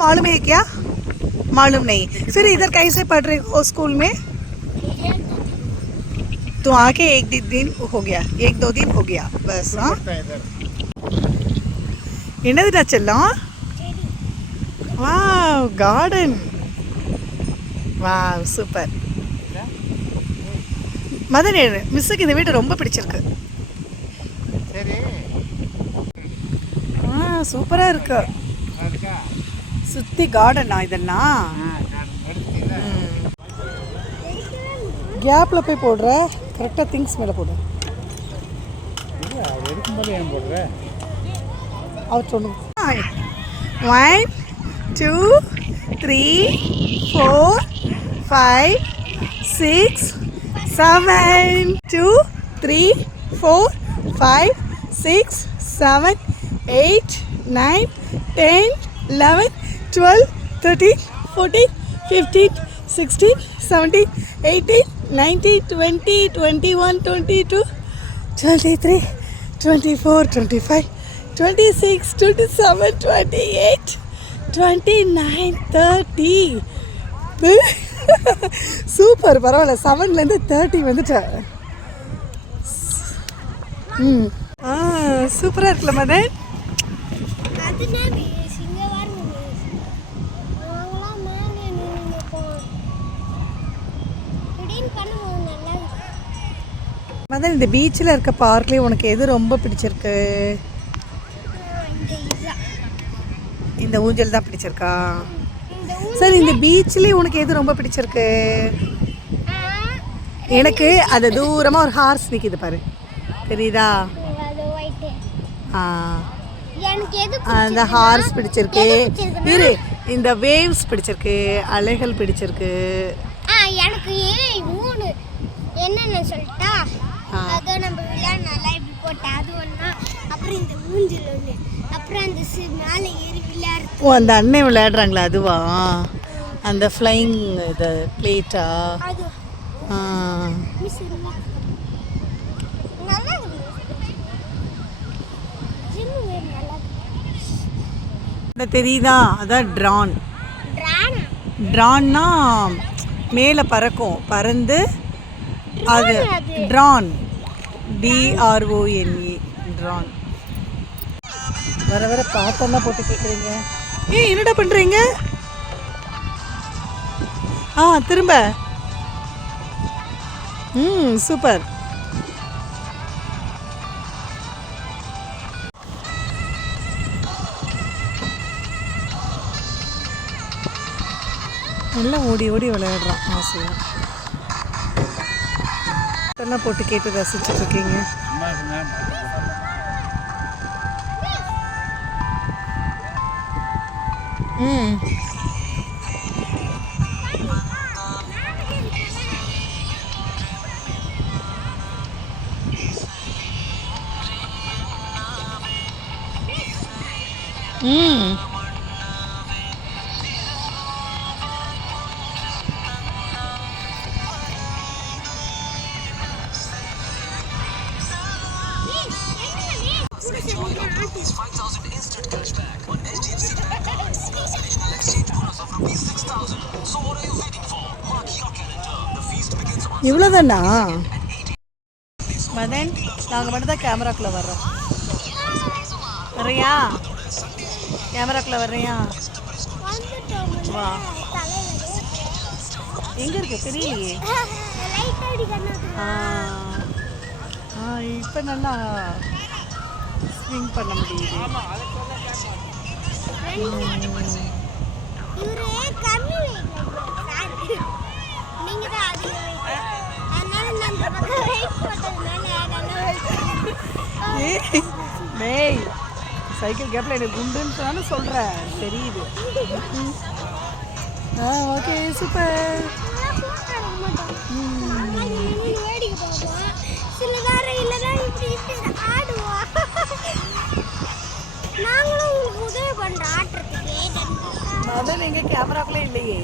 मालूम है क्या? मालूम नहीं। फिर इधर कैसे पढ़ रहे हो स्कूल में? तो आके एक दिन हो गया, 1-2 दिन हो गया बस। हाँ என்னதுடா செல்லம்? Wow garden, wow super. Madan மிஸ்ஸுக்கு இந்த வீடு ரொம்ப பிடிச்சிருக்கு. சூப்பராக இருக்கு. சுற்றி கார்டனா இதெல்லாம்? கேப்பில் போய் போடுற, கரெக்டாக திங்ஸ் மேலே போடுற. அவர் சொன்ன 1 2 3 4 5 6 7 2 3 4 5 6 7 8 9 10 11 12 13 14 15 16 17 18 19 20 21 22 23 24 25 26 27 28 29 30. சூப்பர், பரவாயில்ல. 7லேருந்து 30 வந்துட்டேன். சூப்பராக இருக்குல்ல மதன்? மதன், இந்த பீச்சில் இருக்க பார்க்லேயே உனக்கு எது ரொம்ப பிடிச்சிருக்கு? இந்த ஊஞ்சல் தான் பிடிச்சிருக்கா? சரி, இந்த பீச்லேயே உனக்கு எது ரொம்ப பிடிச்சிருக்கு? எனக்கு அது தூரமாக ஒரு ஹார்ஸ் நிற்கிது பாரு, தெரியுதா? அந்த ஹார்ஸ் பிடிச்சிருக்கு. இரு, இந்த வேவ்ஸ் பிடிச்சிருக்கு, அலைகள் பிடிச்சிருக்கு. எனக்கு என்னென்ன சொல்லிட்டா, அதோ நம்ம விளையாடலாம் இப்படி போட்டா அது ஒன்றா, அப்புறம் இந்த ஊஞ்சல் ஒன்று, அப்புறம் அந்த மேலே ஏறி விளையாடு. ஓ, அந்த அண்ணன் விளையாடுறாங்களா அதுவா? அந்த ஃப்ளைங் இது பிளேட்டா? தெரியுதா? அதான் ட்ரான். ட்ரான்னா மேலே பறக்கும், பறந்து அது ட்ரான், DRONE ட்ரான். வர வர பாட்டெல்லாம் போட்டு கேட்குறீங்க. என்னடா பண்ணுறீங்க? திரும்ப. சூப்பர். எல்லாம் ஓடி ஓடி விளையாடுறான் ஆசையாக. பாட்டெல்லாம் போட்டு கேட்டு ரசிச்சுட்டு இருக்கீங்க. இவ்வளோதானா மதன்? நாங்கள் மட்டும் தான் கேமராக்குள்ளே வர்றோம். வர்றியா? கேமராக்குள்ளே வர்றியா? வா. எங்கே இருக்கு தெரியலையே. இப்போ நல்லா ஸ்விங் பண்ண முடியுது. மேய், சைக்கிள் கேப்பில் எனக்கு குண்டுன்னு சொன்னாலும் சொல்கிறேன், தெரியுது. Okay, super. மதன் எங்க கேமராக்குள்ளே இல்லையே.